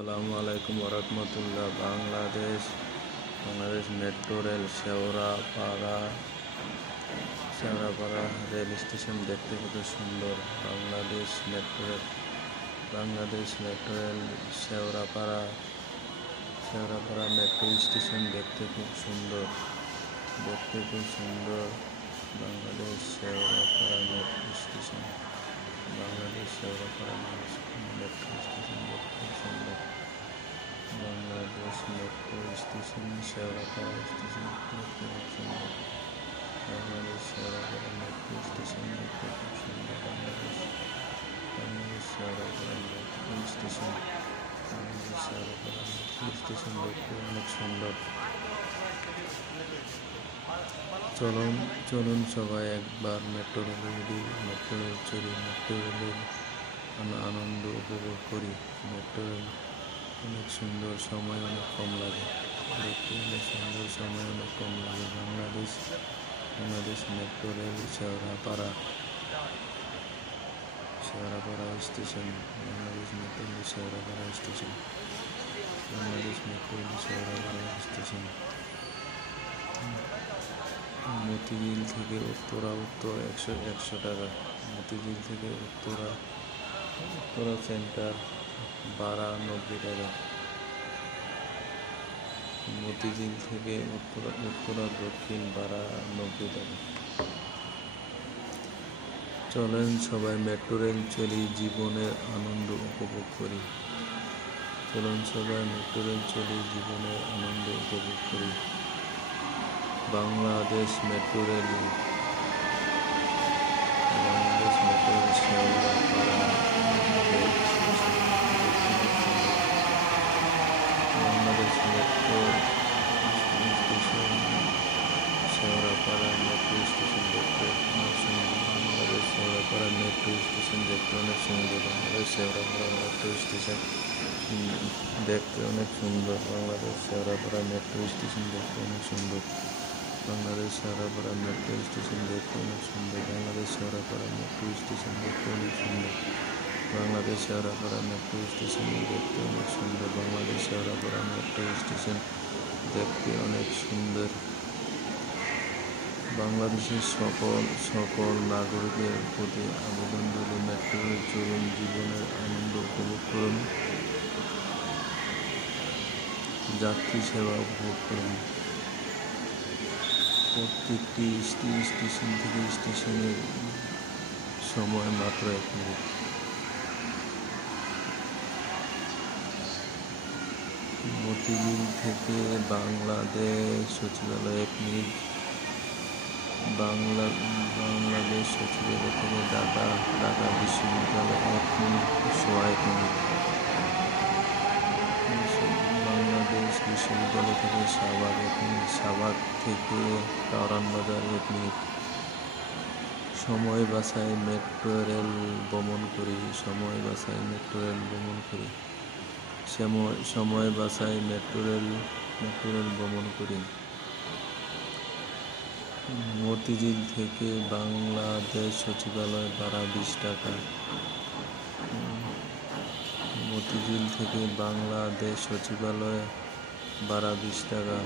আসসালামু আলাইকুম ওরহমতুল্লাহ। Bangladesh metro rail Shewrapara rail station দেখতে কত সুন্দর। Bangladesh metro rail Shewrapara metro station দেখতে খুব সুন্দর। Bangladesh Shewrapara metro station metro station দেখতে খুব সুন্দর। Bangladesh metro station Shewrapara station দেখতে খুব সুন্দর। বাংলাদেশ শেওড়াপাড়া মেট্রো স্টেশন দেখতে খুব সুন্দর। বাংলাদেশ শেওড়াপাড়া মেট্রো স্টেশন দেখতে অনেক সুন্দর। চলুন সবাই একবার মেট্রো রেল চড়ি, মেট্রো রেলের আনন্দ উপভোগ করি। মেট্রো রেল অনেক সুন্দর, সময় অনেক কম লাগে দেখতে, অনেক সুন্দর, সময় অনেক কম লাগে। Bangladesh metro rail Shewrapara station. Bangladesh metro rail Shewrapara station. Motijheel থেকে উত্তরা 100 টাকা। মতিঝিল থেকে উত্তরা সেন্টার ভাড়া 90 টাকা। মতিঝিল থেকে উত্তরা দক্ষিণ ভাড়া 90 টাকা। চলেন সবাই মেট্রো রেল চড়ি, জীবনের আনন্দ উপভোগ করি। Bangladesh metro rail Shewrapara rail station. Bangladesh metro station Shewrapara metro station দেখতে অনেক সুন্দর। বাংলাদেশ শেওড়াপাড়া মেট্রো স্টেশন দেখতে অনেক সুন্দর। বাংলাদেশ শেওড়াপাড়া মেট্রো স্টেশন দেখতে অনেক সুন্দর। বাংলাদেশ শেওড়াপাড়া মেট্রো স্টেশন দেখতে অনেক সুন্দর। বাংলাদেশ শেওড়াপাড়া মেট্রো স্টেশন দেখতে অনেক সুন্দর। বাংলাদেশ শেওড়াপাড়া মেট্রো স্টেশন দেখতে অনেক সুন্দর। বাংলাদেশ শেওড়াপাড়া মেট্রো স্টেশন দেখতে অনেক সুন্দর। বাংলাদেশ শেওড়াপাড়া মেট্রো স্টেশন দেখতে অনেক সুন্দর। বাংলাদেশের সকল নাগরিকের প্রতি আবেদন রইল, মেট্রো রেল চড়ুন, জীবনের আনন্দ উপভোগ করুন, যাত্রী সেবা উপভোগ করুন। প্রত্যেকটি স্টেশন থেকে স্টেশনের সময় মাত্র 1 মিনিট। মতিঝিল থেকে বাংলাদেশ সচিবালয় 1 মিনিট। বাংলাদেশ সচিবালয় থেকে ঢাকা বিশ্ববিদ্যালয় 1 মিনিট, 1 মিনিট। বাংলাদেশ বিশ্ববিদ্যালয় থেকে শাহবাগ 1 মিনিট। শাহবাগ থেকে কারওয়ান বাজার 1 মিনিট। সময় বাঁচায় মেট্রো রেল ভ্রমণ করি। সময় বাঁচায় মেট্রো রেল ভ্রমণ করি। মতিঝিল থেকে বাংলাদেশ সচিবালয় ভাড়া 20 টাকা। মতিঝিল থেকে বাংলাদেশ সচিবালয় ভাড়া 20 টাকা।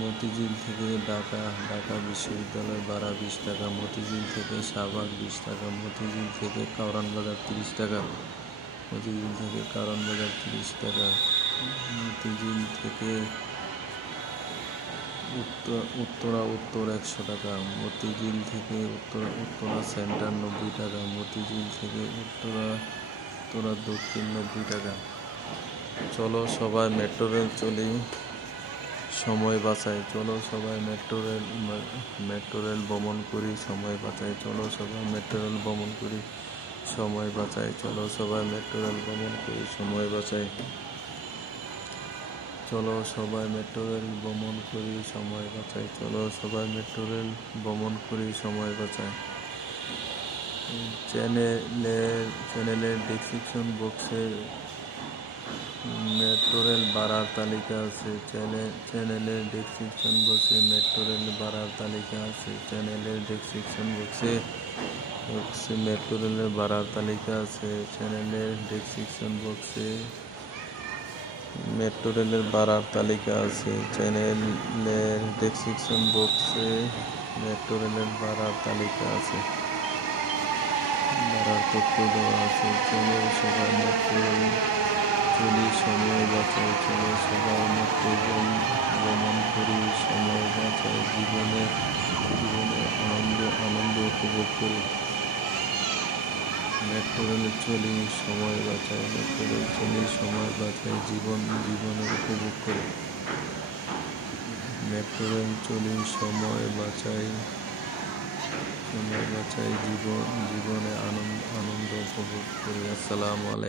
মতিঝিল থেকে ঢাকা বিশ্ববিদ্যালয় ভাড়া 20 টাকা। মতিঝিল থেকে শাহবাগ 20 টাকা। মতিঝিল থেকে কারওয়ান বাজার 30 টাকা। মতিঝিল থেকে উত্তরা 100 টাকা। মতিঝিল থেকে উত্তরা সেন্টার 90 টাকা। মতিঝিল থেকে উত্তরা দক্ষিণ 90 টাকা। চলো সবাই মেট্রো রেল চলি, সময় বাঁচাই। চলো সবাই মেট্রো রেল ভ্রমণ করি, সময় বাঁচাই। চলো সবাই মেট্রো রেল ভ্রমণ করি, সময় বাঁচাই। চলো সবাই মেট্রো রেল ভ্রমণ করি, সময় বাঁচাই। চলো সবাই মেট্রো রেল ভ্রমণ করি, সময় বাঁচাই। চলো সবাই মেট্রো রেল ভ্রমণ করি, সময় বাঁচাই। চ্যানেলের ডেসক্রিপশন বক্সে মেট্রো রেল ভাড়ার তালিকা আছে। চ্যানেলের ডেসক্রিপশন বক্সে মেট্রো রেল ভাড়ার তালিকা আছে। চ্যানেলের ডেসক্রিপশন বক্সে বক্সে মেট্রো রেলের ভাড়ার তালিকা আছে চ্যানেলের ডেসক্রিপশন বক্সে। মেট্রো রেলের ভাড়ার তালিকা আছে চ্যানেলের ডেসক্রিপশন বক্সে। মেট্রো রেলের ভাড়ার তালিকা আছে, ভাড়ার তথ্য দেওয়া আছে। চলো সবাই মেট্রো চলি, সময় বাঁচাই। চলো সবাই মেট্রো ভ্রমণ করি, সময় বাঁচাই। জীবনে আনন্দ উপভোগ করি। মেট্রো রেলে চলি, সময় বাঁচাই। মেট্রো রেল চলি, সময় বাঁচাই। জীবনের উপভোগ করি। মেট্রো রেল চলি, সময় বাঁচাই। জীবনে আনন্দ উপভোগ করি। আসসালামু আলাইকুম।